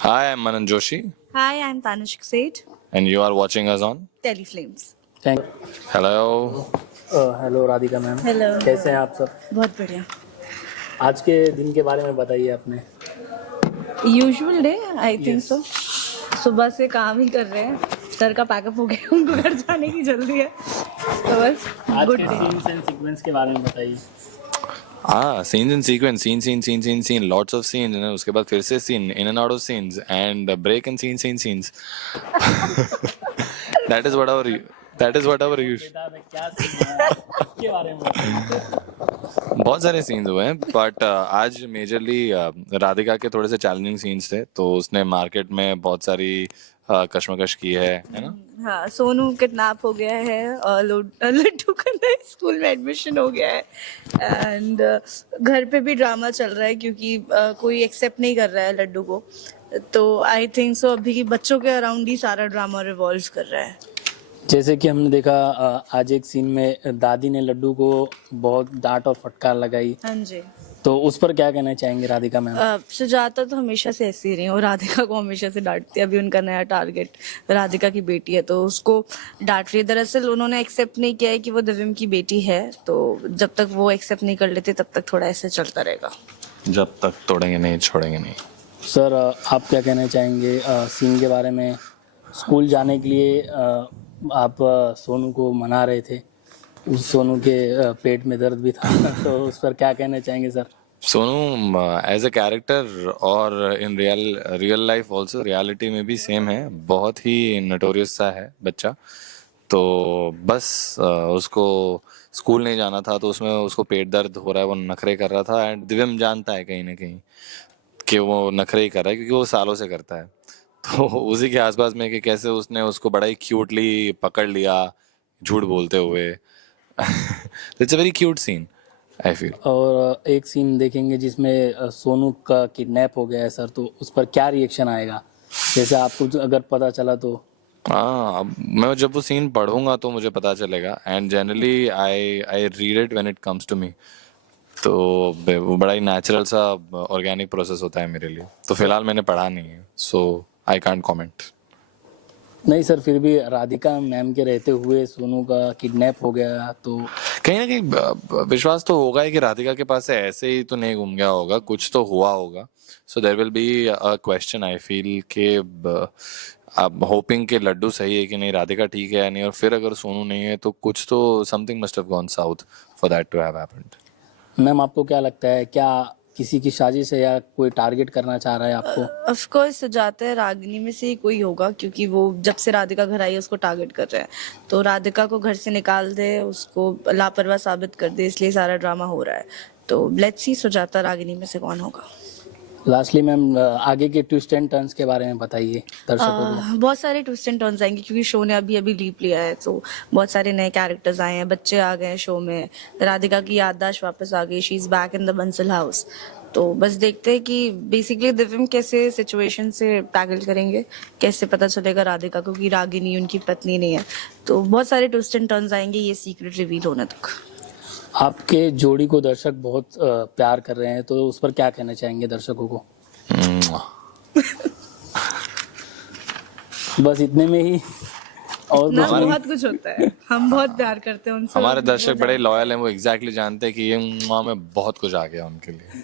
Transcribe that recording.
Hi, I'm Manan Joshi, Hi, I'm Tanishq Seth, and you are watching us on. Teleflames. Thank Hello. Hello Radhika ma'am. Hello. कैसे हैं आप सब? बहुत बढ़िया। आज के दिन के बारे में बताइए अपने। Usual day I think so. सुबह से काम ही कर रहे हैं, सर का पैकअप हो गया, उनको घर जाने की जल्दी है, तो बस आज गुड के डे। सीन्स एंड सीक्वेंस के बारे में बताइए। Scenes and sequence, scene, lots of scenes, and उसके बाद फिर से scene, in and out of scenes, and break and scenes. That is what our use. क्या सीन है के बारे में बताइए। बहुत सारे सीन्स हुए हैं, बट आज मेजरली राधिका के थोड़े से चैलेंजिंग सीन्स थे, तो उसने मार्केट में बहुत सारी कश्मकश की है ना। हाँ, सोनू किडनैप हो गया है और लड्डू का नए स्कूल में एडमिशन हो गया है, एंड घर पे भी ड्रामा चल रहा है क्योंकि कोई एक्सेप्ट नहीं कर रहा है लड्डू को, तो आई थिंक सो अभी बच्चों के अराउंड ही सारा ड्रामा रिवॉल्व कर रहा है। जैसे कि हमने देखा आज एक सीन में दादी ने लड्डू को बहुत डांट और फटकार लगाई, हाँ जी। तो उस पर क्या कहना चाहेंगे राधिका मैम? सुजाता तो हमेशा से ऐसी रही है और राधिका को हमेशा से डांटती है। अभी उनका नया टारगेट राधिका की बेटी है, तो उसको डांट रही है। दरअसल उन्होंने एक्सेप्ट नहीं किया है कि वो दिव्यम की बेटी है, तो जब तक वो एक्सेप्ट नहीं कर लेते तब तक थोड़ा ऐसे चलता रहेगा। जब तक तोड़ेंगे नहीं, छोड़ेंगे नहीं। सर आप क्या कहना चाहेंगे सीन के बारे में? स्कूल जाने के लिए आप सोनू को मना रहे थे, उस सोनू के पेट में दर्द भी था तो उस पर क्या कहना चाहेंगे sir? Sonu as a character और in real life also, reality में भी सेम है, बहुत ही नटोरियस सा है बच्चा। तो बस उसको स्कूल नहीं जाना था, तो उसमें उसको पेट दर्द हो रहा है, वो नखरे कर रहा था, एंड दिव्यम जानता है कहीं ना कहीं कि वो नखरे ही कर रहा है क्योंकि वो सालों से करता है। तो उसी के आसपास में कि कैसे उसने उसको बड़ा ही क्यूटली पकड़ लिया झूठ बोलते हुए। It's a very cute scene I feel. और एक सीन देखेंगे जिसमें सोनू का किडनैप हो गया है सर, तो उस पर क्या रिएक्शन आएगा? जैसे आपको अगर पता चला तो? हाँ, अब मैं जब वो सीन पढ़ूंगा तो मुझे पता चलेगा, and generally I read it when it comes to me, तो वो बड़ा ही नेचुरल सा ऑर्गेनिक प्रोसेस होता है मेरे लिए। तो फिलहाल मैंने पढ़ा नहीं है, सो आई कांट कमेंट। नहीं सर, फिर भी राधिका मैम के रहते हुए सोनू का किडनैप हो गया, तो कहीं ना कहीं विश्वास तो होगा ही कि राधिका के पास से ऐसे ही तो नहीं घूम गया होगा, कुछ तो हुआ होगा। So there will be a question I feel के अब होपिंग के लड्डू सही है कि नहीं, राधिका ठीक है या नहीं, और फिर अगर सोनू नहीं है तो कुछ तो something must have gone south for that to have happened. Ma'am आपको क्या लगता है, क्या किसी की साजिश है या कोई टारगेट करना चाह रहा है आपको? ऑफ कोर्स सुजाता है, रागिनी में से ही कोई होगा क्योंकि वो जब से राधिका घर आई है उसको टारगेट कर रहा है, तो राधिका को घर से निकाल दे, उसको लापरवाह साबित कर दे, इसलिए सारा ड्रामा हो रहा है। तो लेट्स सी सुजाता रागिनी में से कौन होगा। लास्टली मैम आगे के ट्विस्ट एंड टर्न्स के बारे में बताइए दर्शकों को। बहुत सारे ट्विस्ट एंड टर्न्स आएंगे क्योंकि शो ने अभी अभी लीप लिया है, तो बहुत सारे नए कैरेक्टर्स आए हैं, बच्चे आ गए हैं शो में, राधिका की याददाश्त वापस आ गई, she is back in the Bansal house. तो बस देखते हैं कि बेसिकली दिव्यम कैसे सिचुएशन से टैकल करेंगे, कैसे पता चलेगा राधिका को कि रागिनी उनकी पत्नी नहीं है। तो बहुत सारे ट्विस्ट एंड टर्न्स आएंगे ये सीक्रेट रिवील होने तक। आपके जोड़ी को दर्शक बहुत प्यार कर रहे हैं, तो उस पर क्या कहना चाहेंगे दर्शकों को? बस इतने में ही? और ना बहुत कुछ होता है, हम बहुत प्यार करते हैं उनसे। हमारे दर्शक बड़े लॉयल हैं, वो एग्जैक्टली जानते हैं कि ये में बहुत कुछ आ गया उनके लिए।